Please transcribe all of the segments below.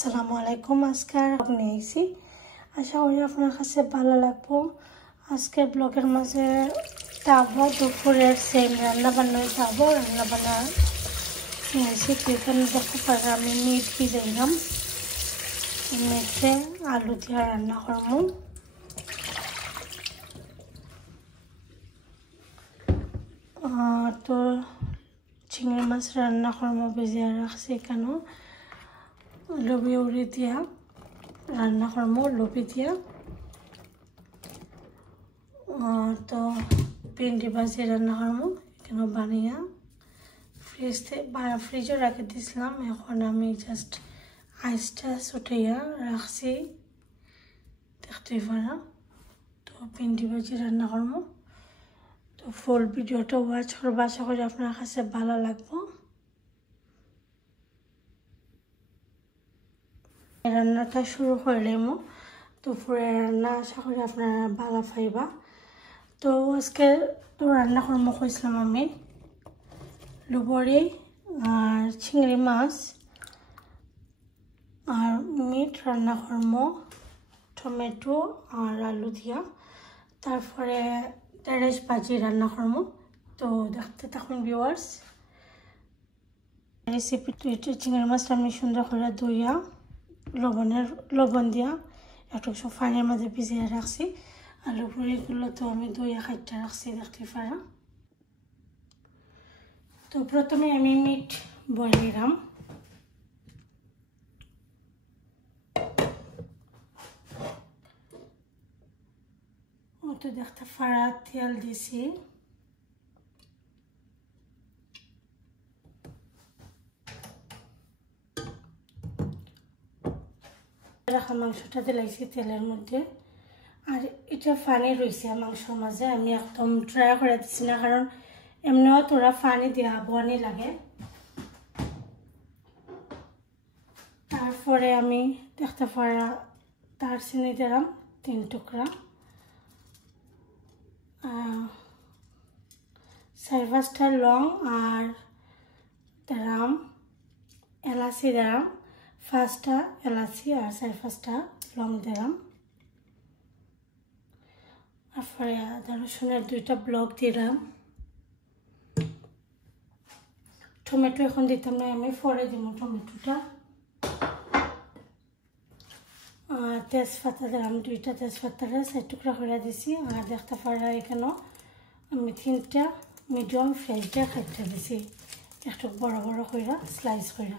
আসসালামু আলাইকুম। আজকে আপনি আইছি, আশা করি আপনার কাছে ভালো লাগবো। আজকের ব্লগের মাঝে তাবো দুপুরের সেম রান্না বান্না যাবো। রান্না বান্না নিয়েছি, তো এখানে দেখতে পারে আমি মিট ভিজাইলাম, মিটে আলু দিয়ে রান্না করবো। তো চিংড়ি মাছ রান্না করবো, ভিজিয়ে রাখছি কেন লবি উড়ি দিয়া রান্না করবো, লবি দিয়া। তো ভিন্ডি ভাজি রান্না করবো এখানে বানিয়া ফ্রিজে রেখে দিয়েছিলাম। এখন আমি জাস্ট আইসটা ছুটাইয়া রাখছি, দেখতেই পারা। তো ভিন্ডি ভাজি রান্না করবো। তো ফুল ভিডিওটা ওয়াচ করবো, আশা করি আপনার কাছে ভালো লাগবো। রান্নাটা শুরু করলাম, দুপুরে রান্না আশা করি আপনারা ভালো পাইবা। তো আজকে তো রান্না করবো কইছিলাম আমি লুবরি আর চিংড়ি মাছ আর মিট রান্না করবো, টমেটো আর আলু দিয়া। তারপরে ঢেঁড়স ভাজি রান্না করবো। তো দেখতে থাকুন ভিউয়ার্স রেসিপিটা। এটা চিংড়ি মাছটা আমি সুন্দর করে ধুইয়া লবণ দিয়া একটু সব পানির মাঝে ভিজিয়ে রাখছি। আর লুবরিগুলো তো আমি ধুইয়া খাইতে রাখছি, দেখতে পারা। তো প্রথমে আমি মিট বলিলাম, তো দেখতে পারা তেল দিছি। রাখা মাংসটা দিলাইছি তেলের মধ্যে। আর এটা পানি রয়েছে মাংসর মাঝে, আমি একদম ট্রাই করে দিচ্ছি না, কারণ এমনিও তোরা পানি দিয়া বনি লাগে। তারপরে আমি দেখতে পারা দারচিনি দিলাম 3 টুকরা, 4-5টা লং আর দিলাম এলাচি দিলাম, 5টা এলাচি আর 4-5টা লং দিলাম। তারপরে আদা রসুনের 2টা ব্লক দিলাম। টমেটো এখন দিতাম না, আমি পরে দিব টমেটোটা। আর তেজপাতা দিলাম, 2টা তেজপাতাটা 4 টুকরা করে দিছি। আর দেখতে পারা এখানেও আমি 3টা মিডিয়াম ফ্রাইটা খাইতে দিছি, একটু বড় বড় করে স্লাইস করে।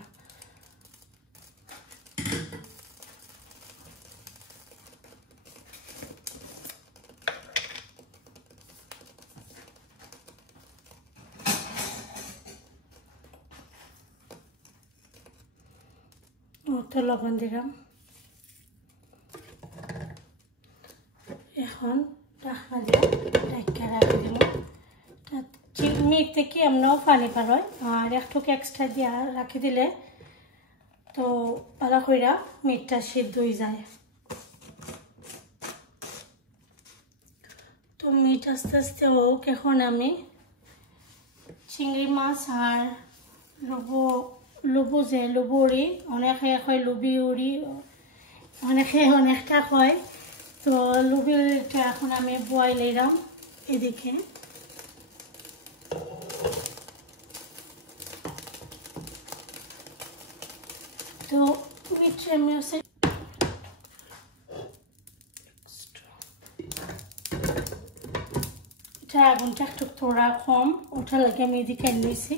তো লবণ দিলাম। এখন ঢাকনা দিয়ে ঢাকা রাখি দিব। মিট থেকে এমনও পানি পার হয়, আর একটু এক্সট্রা দিয়া রাখি দিলে তো ভালো করে মিটটা সিদ্ধ হয়ে যায়। তো মিট আস্তে আস্তে হোক। এখন আমি চিংড়ি মাছ আর লুবুরি, অনেকে কয় লুবি উড়ি, অনেকে অনেকটা কয়। তো লুবিটা এখন আমি বয়েল এলাম এদিকে। তো মিটে আমি এটা আগুনটা একটু থোড়া কম, ওটা লাগে আমি এদিকে নিয়েছি।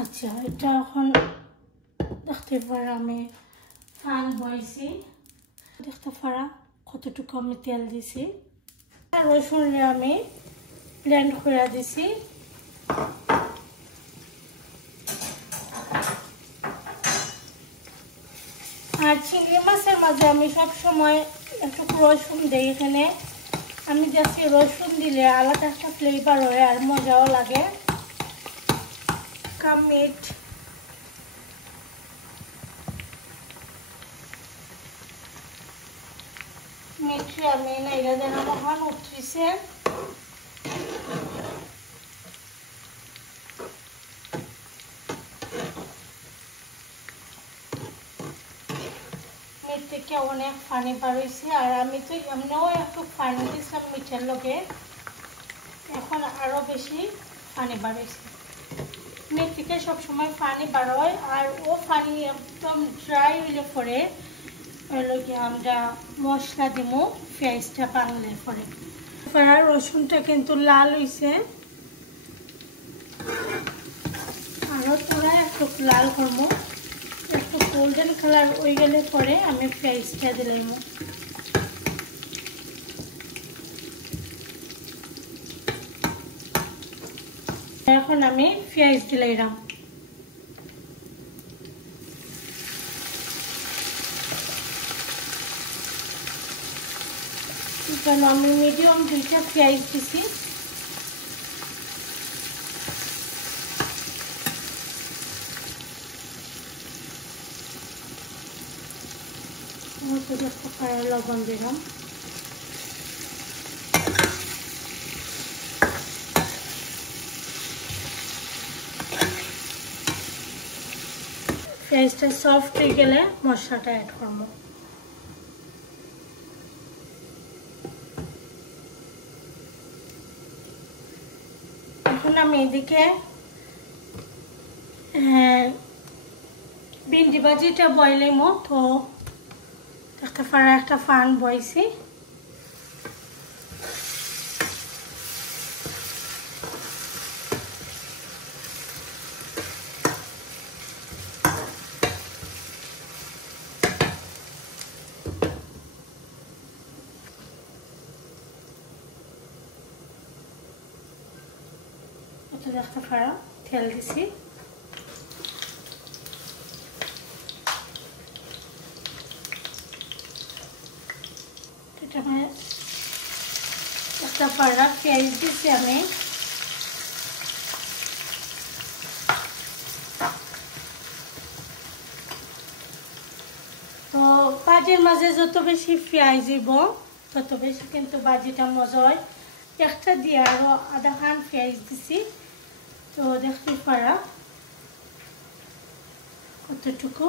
আচ্ছা, এটা এখন দেখতে পারা আমি ফান বইছি, দেখতে পারা কতটুকু আমি তেল দিছি। রসুনরে আমি ব্লেন্ড করে দিছি। আর চিংড়ি মাছের মাঝে আমি সব সময় একটু রসুন দিই। এখানে আমি যাচ্ছি রসুন দিলে আলাদা একটা ফ্লেভার হয় আর মজাও লাগে। মিট মিটে আমি নাইরা দেনা মহান উঠছে। থেকে অনেক পানি বার হয়েছে আর আমি তো এমনিও একটু পানি দিয়েছিলাম মিঠার লগে এখন আরও বেশি পানি বার হয়েছে মিট থেকে সবসময় পানি বার হয় আর ও পানি একদম ড্রাই হইলে পরে হইল কি আমরা মশলা দিব পেঁয়াজটা বাংলে পরে আর রসুনটা কিন্তু লাল হয়েছে আরও তোরা একটু লাল করবো একটু গোল্ডেন কালার হয়ে গেলে পরে আমি পেঁয়াজটা দিলাম এখন আমি পেঁয়াজ দিলাম আমি মিডিয়াম 2টা পেঁয়াজ দিছি লবণ দিলাম পেঁয়াজটা সফট হয়ে গেলে মশলাটা অ্যাড করবো এখন আমি এদিকে ভিন্ডি ভাজিটা বয়লেমো তো একটা ফান বইছি একটা ফাড়া তেল দিছি একটা ফাড়া পেঁয়াজ দিছি আমি তো ভাজির মাঝে যত বেশি পেঁয়াজ দিব তত বেশি কিন্তু ভাজিটা মজা হয় একটা দিয়ে আরো আধা খান পেঁয়াজ দিছি তো দেখতে পারা কতটুকু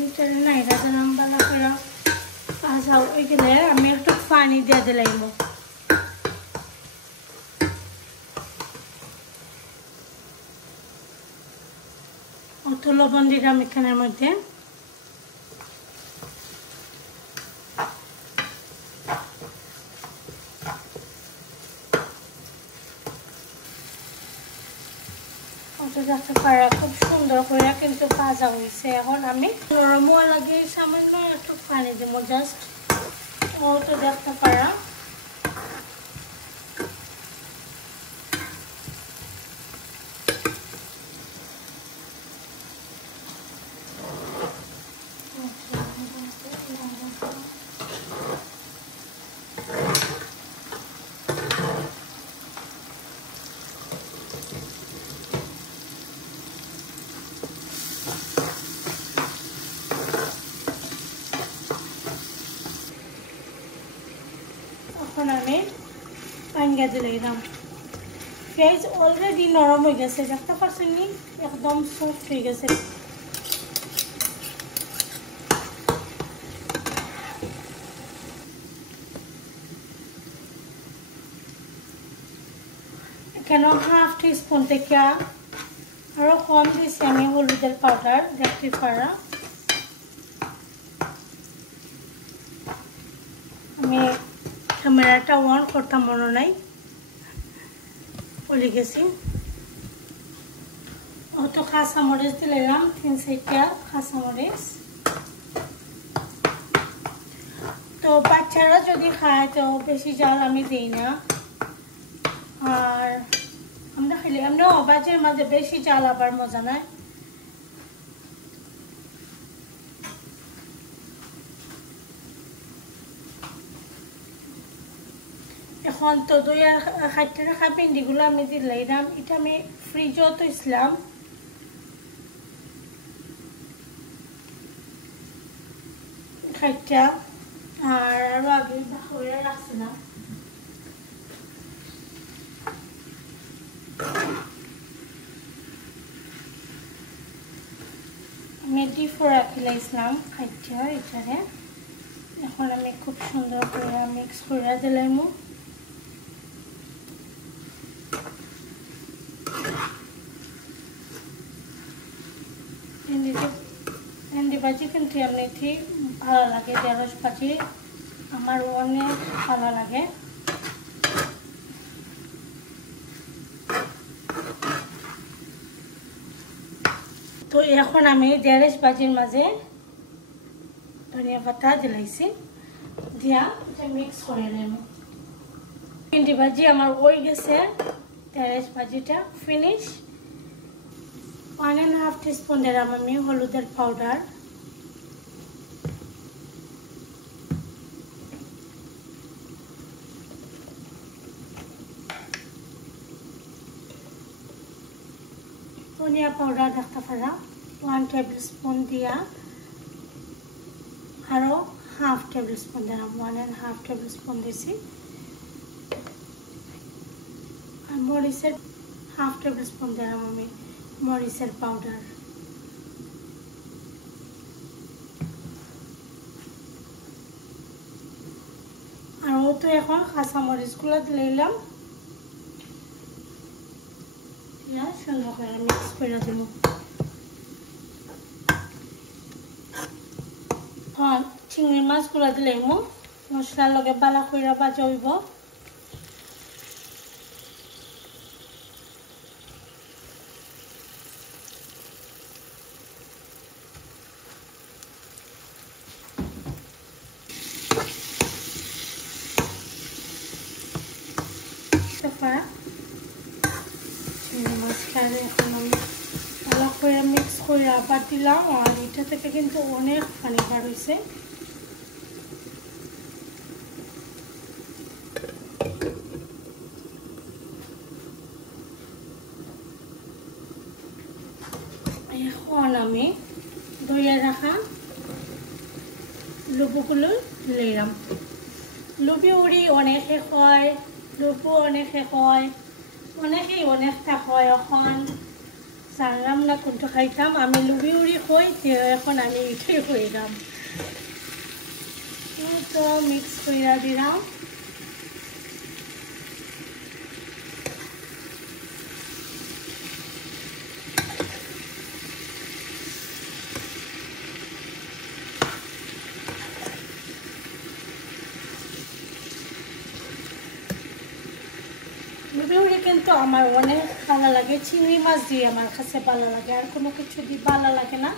মিটারে নাইরা দিলাম বালা করে ভাজা হয়ে গেলে আমি একটু পানি দিয়ে দিলাম অত লবণ দিলাম এখানের মধ্যে খুব সুন্দর করে কিন্তু ভাজা হয়েছে এখন আমি নরমও লাগিয়ে সামান্য একটু পানি দেবো জাস্ট ও তো দেখতে পারা এখন আমি ভাঙ্গা দিলাম পেঁয়াজ অলরেডি নরম হয়ে গেছে দেখতে পাচ্ছেন নি একদম সফট হয়ে গেছে কেন হাফ টিস্পুন থেকে আরো কম দিয়েছি আমি হলুদের পাউডার দেখতে পারা আমি ক্যামেরাটা অন করতাম মনে নাই ভুলে গেছি অত কাঁচামরিচ দিলাম 3-4টা কাঁচামরিচ তো বাচ্চারা যদি খায় তো বেশি জাল আমি দিই না আর আমরা খেলে এমনি ভাজির মাঝে বেশি জাল আবার মজা নাই এখন তো দই আর খাইতে রাখা পিন্ডিগুলো আমি দিলাম, এটা আমি ফ্রিজও তো ইসলাম। খাইটা আর আরো আগে হয়ে রাখছিলাম। আমি ডিপও রাখিলাম খাইটা এটারে। এখন আমি খুব সুন্দর করে মিক্স করে দিলাম। ভেন্ডি ভাজি কিন্তু এমনিতেই ভালো লাগে, ঢেঁড়স ভাজি আমার অনেক ভালো লাগে। তো এখন আমি ঢেঁড়স ভাজির মাঝে ধনিয়া পাতা দিলাইছি, দিয়া এটা মিক্স করে নেব। ভেন্ডি ভাজি আমার হয়ে গেছে, ঢেঁড়স ভাজিটা ফিনিশ। 1.5 টিস্পুন দিলাম আমি হলুদের পাউডার, ধনিয়া পাউডার দেখতে পারা 1 টেবিল স্পুন দিয়া আরো 1/2 টেবিল স্পুন দিলাম, 1.5 টেবিল স্পুন দিছি। আর মরিচের 1/2 টেবিল স্পুন দিলাম আমি মরিচের পাউডার। আর ও তো এখন কাঁচা মরিচগুলো দিলাম, সুন্দর করে মিক্স করে দেব। হ্যাঁ, চিংড়ি মাছগুলো দিলাম, মশলার লগে বালা করে ভাজা হইব। চিংড়ি মাছটারে এখন আমি ভালো করে মিক্স করে আবার দিলাম। আর এটা থেকে কিন্তু অনেক পানি বার হয়েছে। এখন আমি ধুয়ে রাখা লুবুগুলো দিলাম। লুবি উড়ি অনেকে হয়, লুবু অনেকে হয়, অনেকেই অনেকটা হয়। এখন জানলাম না কোনটা খাইতাম, আমি লুবি উড়ি হই, এখন আমি এটাই হইলাম। তো মিক্স করে দিলাম। লুবি কিন্তু আমার অনেক ভালো লাগে, চিংড়ি মাছ দিয়ে আমার কাছে ভালো লাগে, আর কোনো কিছু দিয়ে ভালো লাগে না।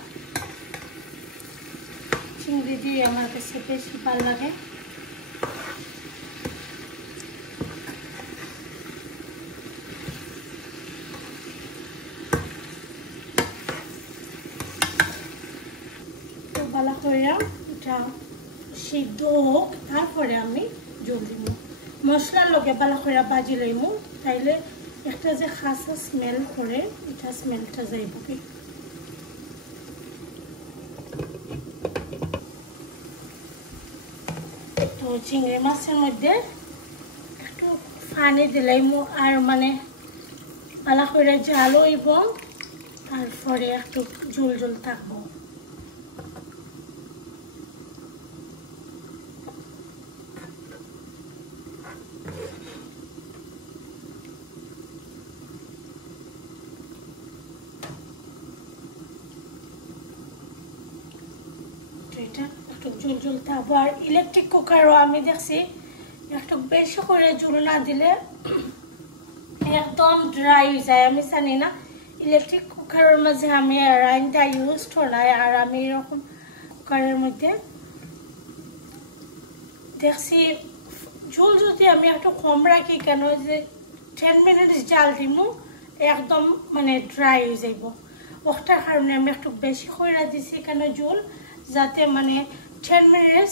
চিংড়ি দিয়ে আমার কাছে বেশি ভালো লাগে। তো ভালো করে এটা সিদ্ধ হোক, তারপরে আমি জল দিব। মশলার লগে ভালো করে ভাজি লইম, তাইলে একটা যে খাসা স্মেল করে, এটা স্মেলটা যাইব। তো চিংড়ি মাছের মধ্যে একটু পানি দিলাইম, আর মানে ভালো করে জাল হইব, তারপরে একটু ঝোল ঝোল থাকবো। এটা একটু ঝোল ঝোল থাকবো। আর ইলেকট্রিক কুকারও আমি দেখছি একটু বেশি করে ঝোল না দিলে একদম ড্রাই হয়ে যায়। আমি জানি না, ইলেকট্রিক কুকারের মাঝে আমি রাইনটা ইউজ করাই, আর আমি এরকম কুকারের মধ্যে দেখছি ঝোল যদি আমি একটু কম রাখি, কেন যে 10 মিনিট জাল দিমু একদম মানে ড্রাই হয়ে যাইব। ওটার কারণে আমি একটু বেশি করে দিছি, কেন ঝোল যাতে মানে 10 মিনিট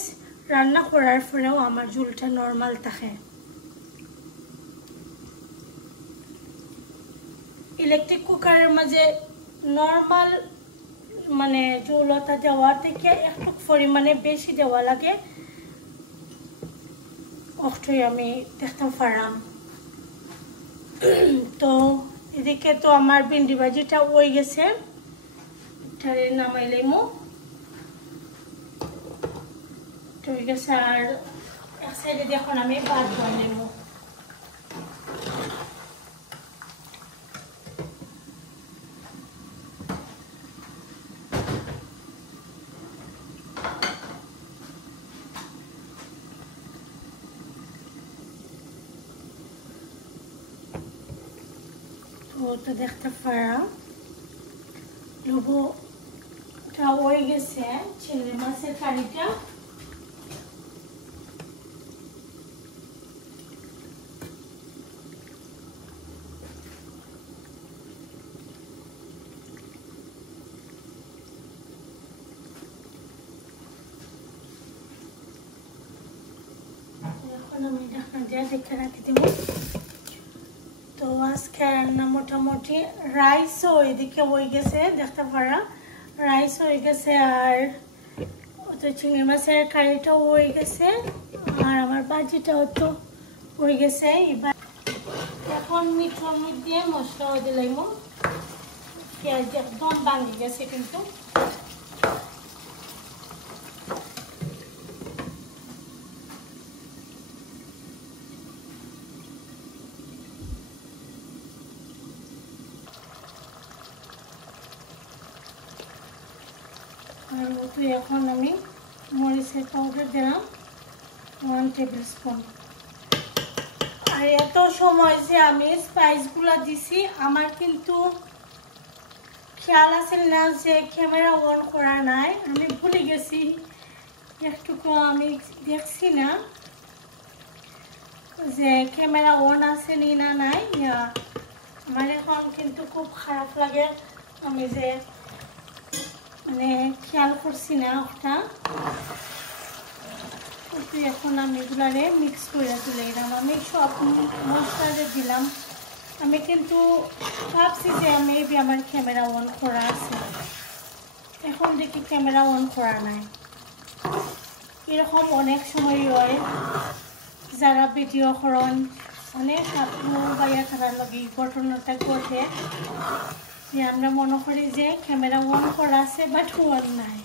রান্না করার পরেও আমার ঝোলটা নর্মাল থাকে। ইলেকট্রিক কুকারের মাঝে নর্মাল মানে জৌলতা দেওয়া থেকে একটু পরিমাণে বেশি দেওয়া লাগে অষ্টই আমি দেখতে পারাম। তো এদিকে তো আমার ভিন্ডি ভাজিটা হয়ে গেছে, এটারে নামাইলামু হয়ে গেছে। আর এক সাইডে এখন আমি ভাত বানাইমু। তো দেখতে পারা লবটা হয়ে গেছে চিংড়ি মাছের কারিটা। এখন আমি ঢাকনা দিয়ে ঢেকে রাখি দেব। তো আজকে রান্না মোটামুটি রাইসও এদিকে হয়ে গেছে দেখতে পারা, রাইস হয়ে গেছে আর তো চিংড়ি মাছের কারিটাও হয়ে গেছে আর আমার ভাজিটাও তো হয়ে গেছে। এবার এখন মিঠুর মধ্যে মশলাও দিলাম, পেঁয়াজ একদম ভাঙে গেছে কিন্তু। আর মতো এখন আমি মরিচের পাউডার দিলাম 1 টেবিল স্পুন। আর এত সময় যে আমি স্পাইসগুলো দিছি আমার কিন্তু খেয়াল আছে না যে ক্যামেরা অন করা নাই, আমি ভুলে গেছি, একটুকু আমি দেখছি না যে ক্যামেরা অন আছে নি না নাই। আমার এখন কিন্তু খুব খারাপ লাগে আমি যে মানে খেয়াল করছি না ওটা। তো এখন আমি এগুলারে মিক্স করে তুলে দিলাম, আমি সব মশলারে দিলাম। আমি কিন্তু ভাবছি যে মেবি আমার ক্যামেরা অন করা আছে, এখন দেখি ক্যামেরা অন করা নাই। এরকম অনেক সময় হয় যারা ভিডিও করেন অনেক আপু ভাইয়া খারাপ লাগে ঘটনাটা ঘটে যে আমরা মনে করি যে ক্যামেরা অন করা আছে বাট অন নাই।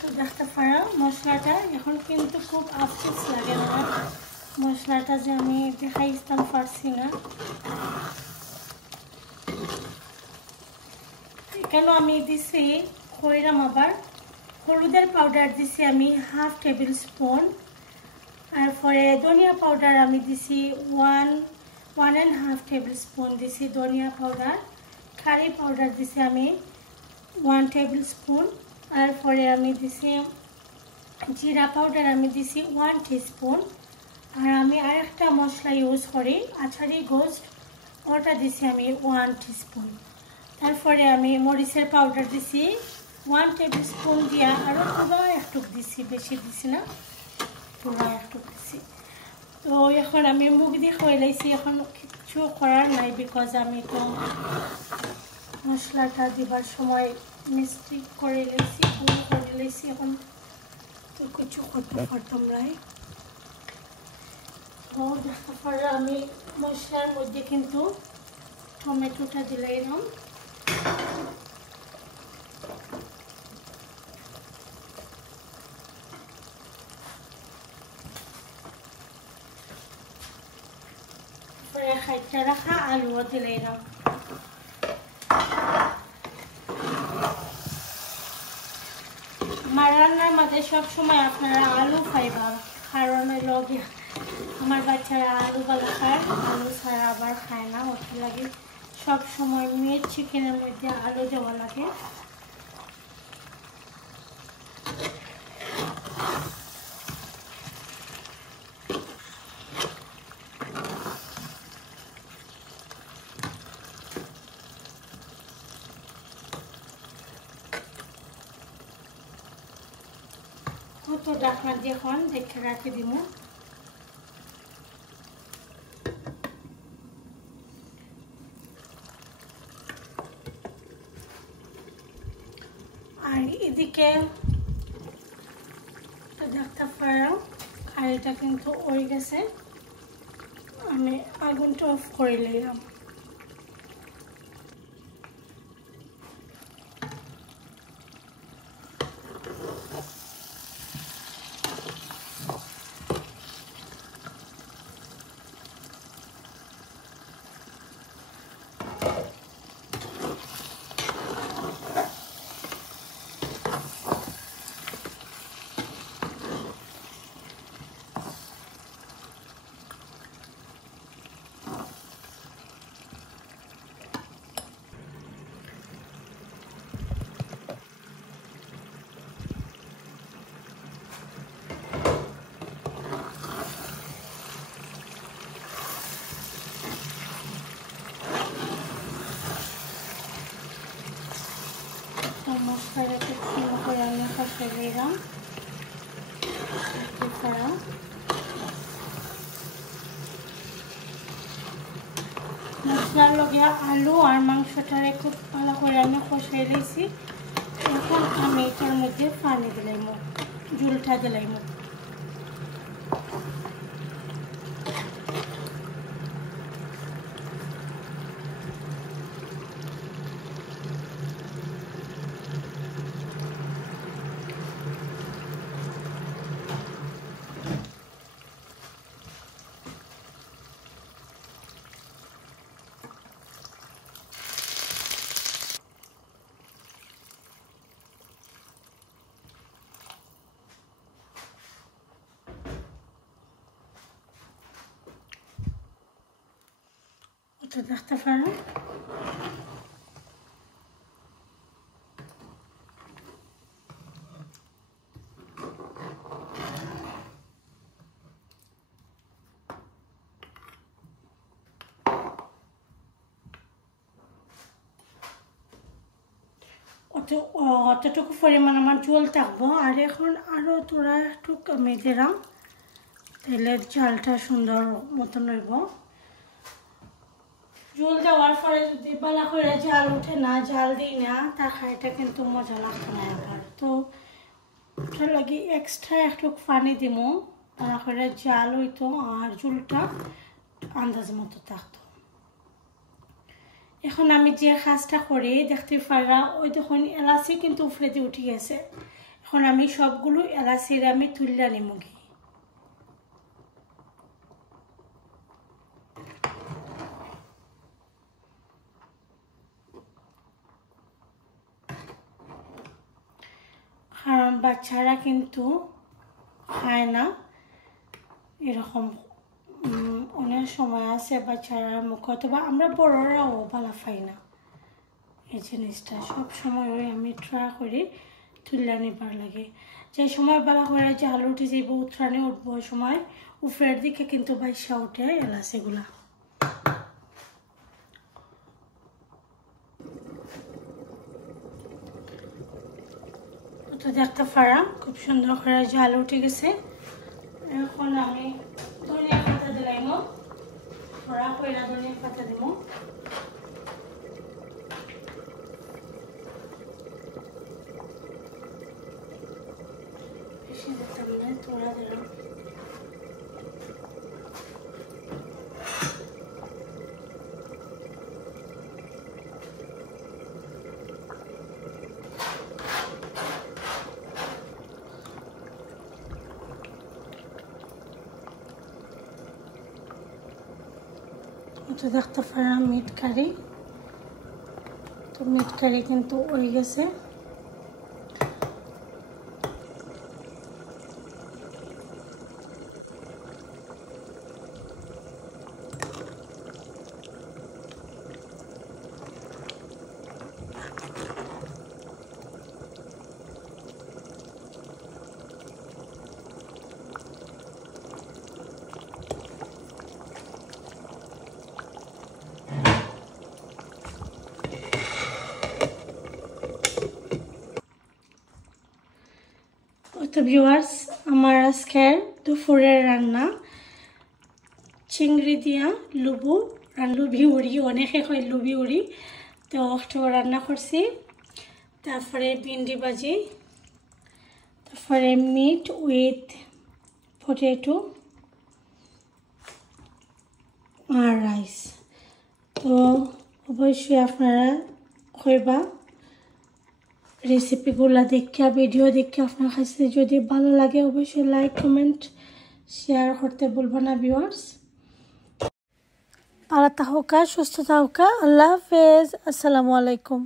তো দেখতে পারা মশলাটা এখন কিন্তু খুব আফসোস লাগে না মশলাটা যে আমি দেখাইতে পারছি না। এখানে আমি দিছি কইরাম আবার হলুদের পাউডার দিছি আমি 1/2 টেবিল স্পুন। তারপরে ধনিয়া পাউডার আমি দিছি 1.5 টেবিল স্পুন দিছি ধনিয়া পাউডার। কারি পাউডার দিছি আমি 1 টেবিল স্পুন। তারপরে আমি দিছি জিরা পাউডার আমি দিছি 1 টিস্পুন। আর আমি আরেকটা মশলা ইউজ করি আচারি গোস্ট, ওটা দিছি আমি 1 টিস্পুন। তারপরে আমি মরিচের পাউডার দিছি 1 টেবিল স্পুন দিয়া আরও পুরো একটু দিছি, বেশি দিছি না, পুরো একটু দিছি। তো এখন আমি মুখ দিয়ে খোয়াইলাইছি, এখন কিছু করার নাই বিকজ আমি তো মশলাটা দিবার সময় মিস্টেক করে লেছি, ভুল করে লেছি, এখন তো কিছু করতে পারতাম নাই। তো দেখতে পারে আমি মশলার মধ্যে কিন্তু টমেটোটা দিলাম। খাইতে রাখা আলুও দিলাম। আমার রান্নার মাঝে সবসময় আপনারা আলু খাইবা, কারণ লগে আমার বাচ্চারা আলু বালা খায়, আলু ছাড়া আবার খায় না, ওটা লাগে সবসময় মিট চিকেনের মধ্যে আলু দেওয়া লাগে। তো ঢাকনা দিয়ে এখন দেখে রাখি দিব। এদিকে দেখতে পারো কারিটা কিন্তু হয়ে গেছে আমি আগুনটা অফ করে নিলাম মশলাটাকে ভালো করে আমি কষে দিলাম মশলার লগে আলু আর মাংসটারে খুব ভালো করে আমি কষাই দিয়েছি এখন আমি এটার মধ্যে পানি দিলাম ঝোলটা দিলাম তো দেখতে পারো অতটুকু পরিমাণ আমার ঝোল থাকবো আর এখন আরও তোরা একটু কমে দিলাম তেলের ঝালটা সুন্দর মতন হইব ঝোল দেওয়ার পরে যদি বালা করে জাল উঠে না জাল দিই না তার খাইটা কিন্তু মজা লাগতো না আবার তো ওটার লাগে এক্সট্রা একটু পানি দিব বালা করে জাল হইতো আর ঝোলটা আন্দাজ মতো থাকতো এখন আমি যে কাজটা করি দেখতে পারা ওই তখন এলাচি কিন্তু উপরে দিয়ে উঠে গেছে এখন আমি সবগুলো এলাচির আমি তুললে নিমুগি কারণ বাচ্চারা কিন্তু খায় না এরকম অনেক সময় আছে বাচ্চারা মুখ অথবা আমরা বড়রাও ভালো পাই না এই জিনিসটা সব সময় ওই আমি ট্রাই করি তুলে নিবার লাগে যে সময় ভালো করে জাল উঠে যাইব উত্তরাণে উঠবো ওই সময় উপরের দিকে কিন্তু বাইসা উঠে এলাচিগুলা তো দেখতে পারাম খুব সুন্দর করে জাল উঠে গেছে এখন আমি ধনিয়া পাতা দিলাম থোড়া কইরা ধনিয়া পাতা দিব বেশি দিতাম না থোড়া দিলাম তো দেখতে পারাম মিট কারি তো মিট কারি কিন্তু হয়ে গেছে তো ভিউয়ার্স আমার আজকের দুপুরের রান্না চিংড়ি দিয়া লুবু লুবি উড়ি অনেকে কয় লুবি উড়ি তো একটু রান্না করছি তারপরে ভিন্ডি ভাজি for a meat with potato আর রাইস। তো অবশ্যই আপনারা খাইবা রেসিপিগুলো দেখা, ভিডিও দেখে আপনার কাছে যদি ভালো লাগে অবশ্যই লাইক কমেন্ট শেয়ার করতে ভুলবেন না ভিউয়ার্স। ভালো থাকুকা, সুস্থ থাকুকা, আল্লাহ হাফেজ, আসসালামু আলাইকুম।